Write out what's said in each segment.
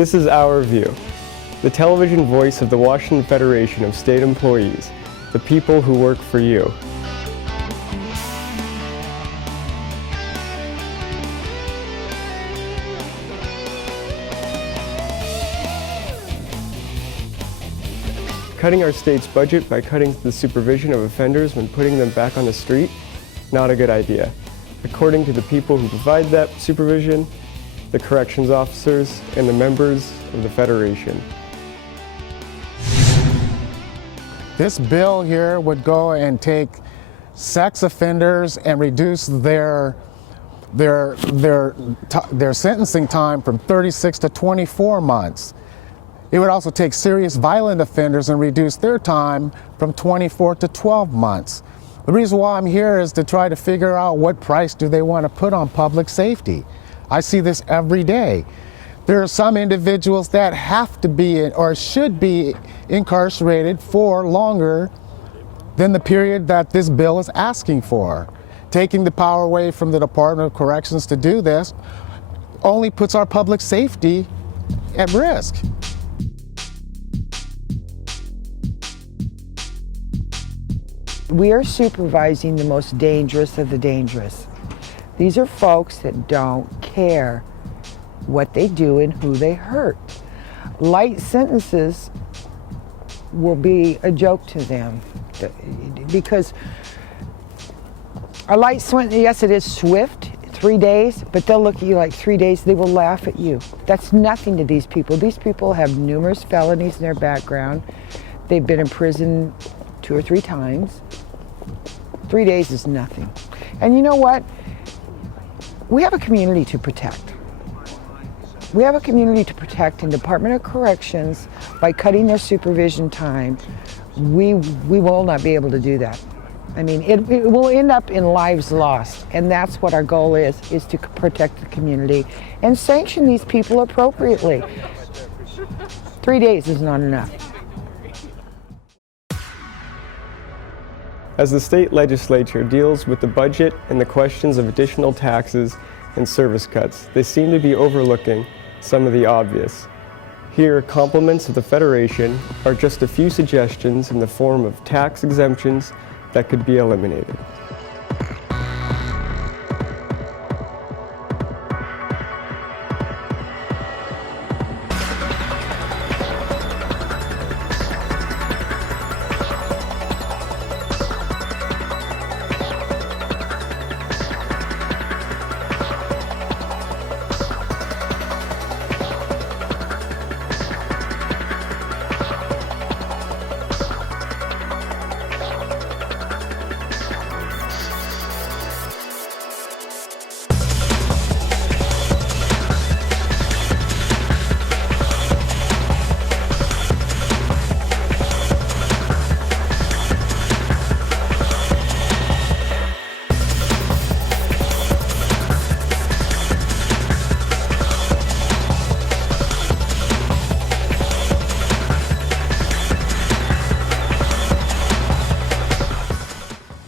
This is Our View, the television voice of the Washington Federation of State Employees, the people who work for you. Cutting our state's budget by cutting the supervision of offenders when putting them back on the street? Not a good idea. According to the people who provide that supervision, the corrections officers, and the members of the Federation. This bill here would go and take sex offenders and reduce their sentencing time from 36 to 24 months. It would also take serious violent offenders and reduce their time from 24 to 12 months. The reason why I'm here is to try to figure out what price do they want to put on public safety. I see this every day. There are some individuals that have to be or should be incarcerated for longer than the period that this bill is asking for. Taking the power away from the Department of Corrections to do this only puts our public safety at risk. We are supervising the most dangerous of the dangerous. These are folks that don't care what they do and who they hurt. Light sentences will be a joke to them because a light sentence, yes, it is swift, 3 days, but they'll look at you like 3 days, they will laugh at you. That's nothing to these people. These people have numerous felonies in their background. They've been in prison 2 or 3 times. 3 days is nothing. And you know what? We have a community to protect. We have a community to protect in Department of Corrections. By cutting their supervision time, we will not be able to do that. I mean, it will end up in lives lost, and that's what our goal is to protect the community and sanction these people appropriately. 3 days is not enough. As the state legislature deals with the budget and the questions of additional taxes and service cuts, they seem to be overlooking some of the obvious. Here, compliments of the Federation are just a few suggestions in the form of tax exemptions that could be eliminated.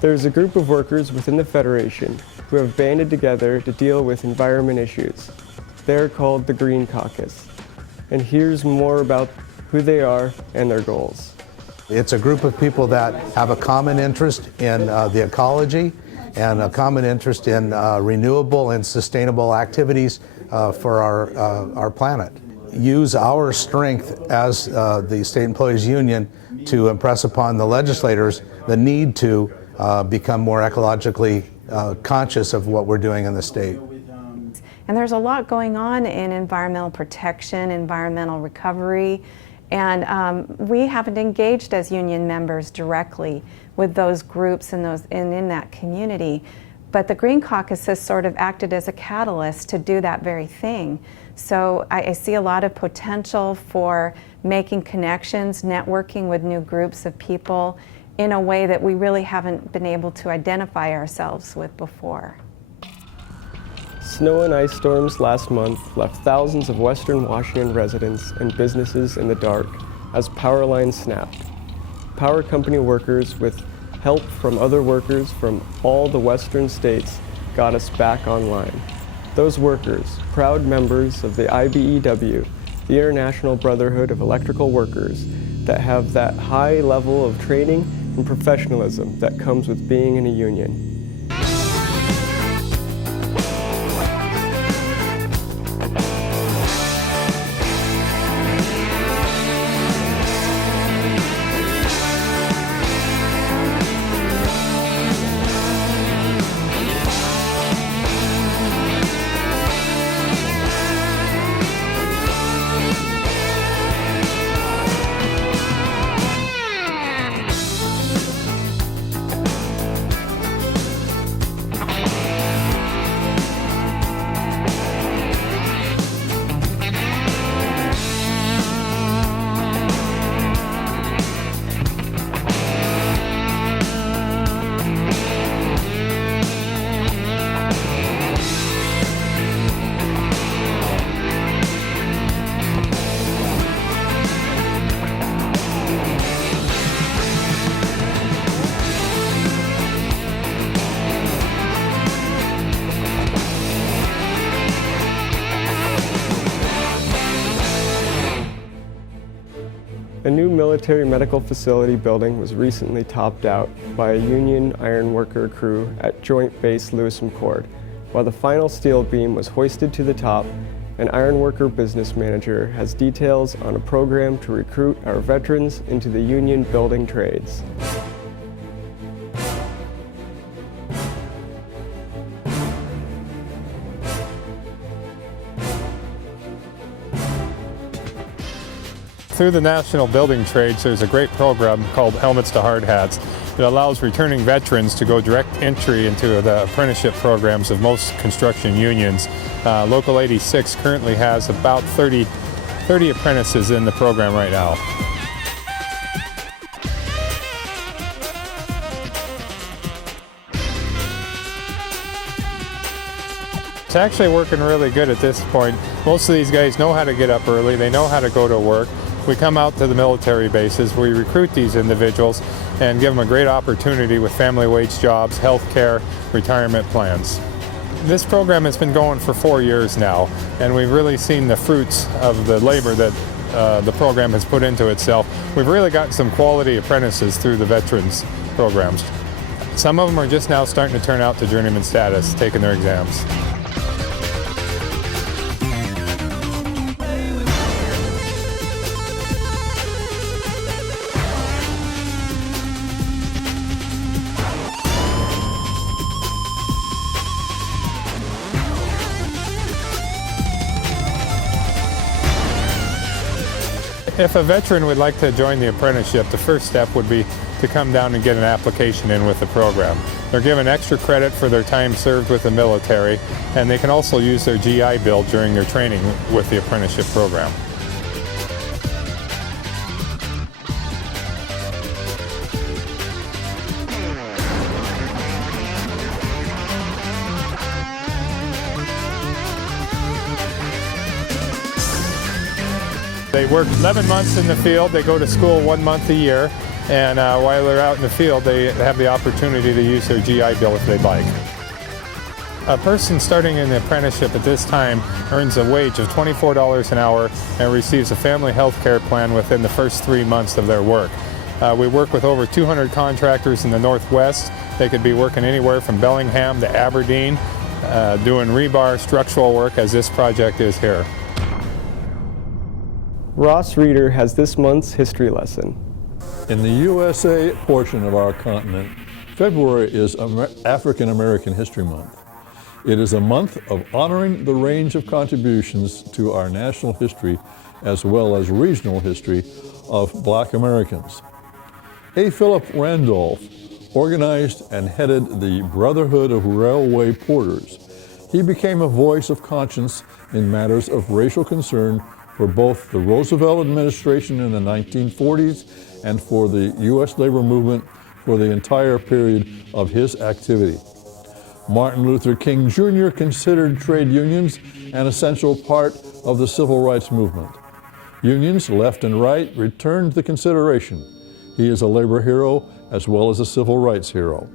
There's a group of workers within the Federation who have banded together to deal with environment issues. They're called the Green Caucus. And here's more about who they are and their goals. It's a group of people that have a common interest in the ecology and a common interest in renewable and sustainable activities for our planet. Use our strength as the State Employees Union to impress upon the legislators the need to become more ecologically conscious of what we're doing in the state. And there's a lot going on in environmental protection, environmental recovery, and we haven't engaged as union members directly with those groups and in that community. But the Green Caucus has sort of acted as a catalyst to do that very thing. So I see a lot of potential for making connections, networking with new groups of people in a way that we really haven't been able to identify ourselves with before. Snow and ice storms last month left thousands of Western Washington residents and businesses in the dark as power lines snapped. Power company workers, with help from other workers from all the western states, got us back online. Those workers, proud members of the IBEW, the International Brotherhood of Electrical Workers, that have that high level of training and professionalism that comes with being in a union. A new military medical facility building was recently topped out by a Union ironworker crew at Joint Base Lewis McChord. While the final steel beam was hoisted to the top, an ironworker business manager has details on a program to recruit our veterans into the Union building trades. Through the National Building Trades, there's a great program called Helmets to Hardhats. It allows returning veterans to go direct entry into the apprenticeship programs of most construction unions. Local 86 currently has about 30 apprentices in the program right now. It's actually working really good at this point. Most of these guys know how to get up early, they know how to go to work. We come out to the military bases, we recruit these individuals and give them a great opportunity with family wage jobs, health care, retirement plans. This program has been going for 4 years now, and we've really seen the fruits of the labor that the program has put into itself. We've really gotten some quality apprentices through the veterans programs. Some of them are just now starting to turn out to journeyman status, taking their exams. If a veteran would like to join the apprenticeship, the first step would be to come down and get an application in with the program. They're given extra credit for their time served with the military, and they can also use their GI Bill during their training with the apprenticeship program. They work 11 months in the field, they go to school 1 month a year, and while they're out in the field they have the opportunity to use their GI Bill if they'd like. A person starting in the apprenticeship at this time earns a wage of $24 an hour and receives a family health care plan within the first 3 months of their work. We work with over 200 contractors in the Northwest. They could be working anywhere from Bellingham to Aberdeen, doing rebar structural work as this project is here. Ross Reeder has this month's history lesson. In the USA portion of our continent, February is African American History Month. It is a month of honoring the range of contributions to our national history as well as regional history of Black Americans. A. Philip Randolph organized and headed the Brotherhood of Railway Porters. He became a voice of conscience in matters of racial concern for both the Roosevelt administration in the 1940s and for the U.S. labor movement for the entire period of his activity. Martin Luther King Jr. considered trade unions an essential part of the civil rights movement. Unions, left and right, returned the consideration. He is a labor hero as well as a civil rights hero.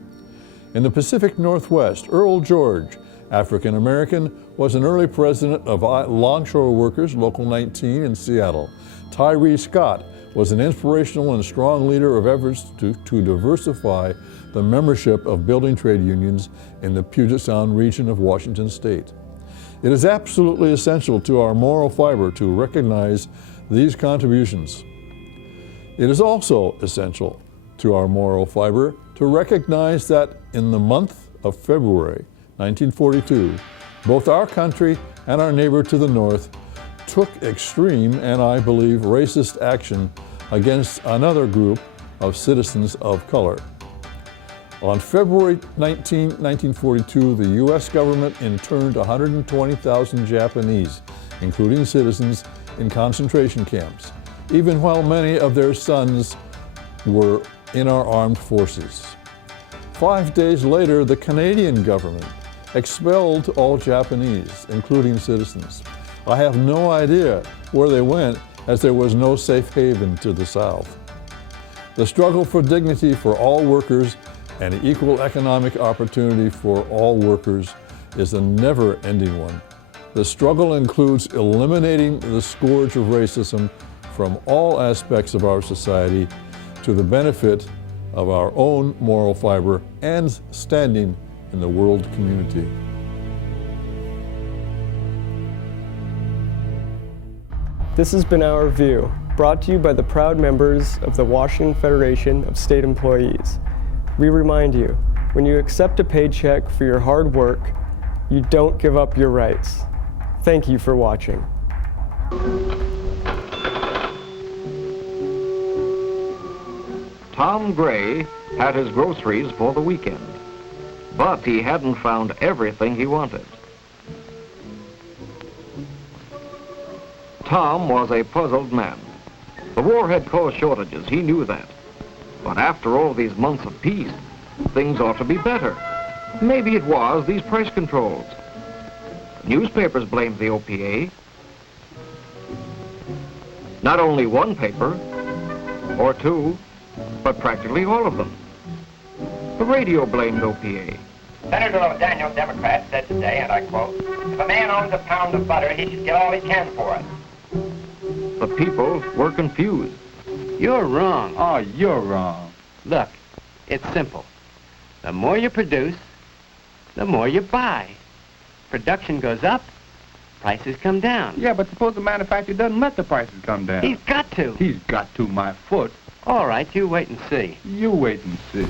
In the Pacific Northwest, Earl George, African American, was an early president of Longshore Workers, Local 19 in Seattle. Tyree Scott was an inspirational and strong leader of efforts to diversify the membership of building trade unions in the Puget Sound region of Washington State. It is absolutely essential to our moral fiber to recognize these contributions. It is also essential to our moral fiber to recognize that in the month of February 1942, both our country and our neighbor to the north took extreme and, I believe, racist action against another group of citizens of color. On February 19, 1942, the U.S. government interned 120,000 Japanese, including citizens, in concentration camps, even while many of their sons were in our armed forces. 5 days later, the Canadian government expelled all Japanese, including citizens. I have no idea where they went, as there was no safe haven to the South. The struggle for dignity for all workers and equal economic opportunity for all workers is a never-ending one. The struggle includes eliminating the scourge of racism from all aspects of our society to the benefit of our own moral fiber and standing in the world community. This has been Our View, brought to you by the proud members of the Washington Federation of State Employees. We remind you, when you accept a paycheck for your hard work, you don't give up your rights. Thank you for watching. Tom Gray had his groceries for the weekend, but he hadn't found everything he wanted. Tom was a puzzled man. The war had caused shortages, he knew that. But after all these months of peace, things ought to be better. Maybe it was these price controls. Newspapers blamed the OPA. Not only one paper, or two, but practically all of them. The radio blamed OPA. Senator Daniel, Democrat, said today, and I quote, "If a man owns a pound of butter, he should get all he can for it." The people were confused. You're wrong. Oh, you're wrong. Look, it's simple. The more you produce, the more you buy. Production goes up, prices come down. Yeah, but suppose the manufacturer doesn't let the prices come down. He's got to. He's got to, my foot. All right, you wait and see. You wait and see.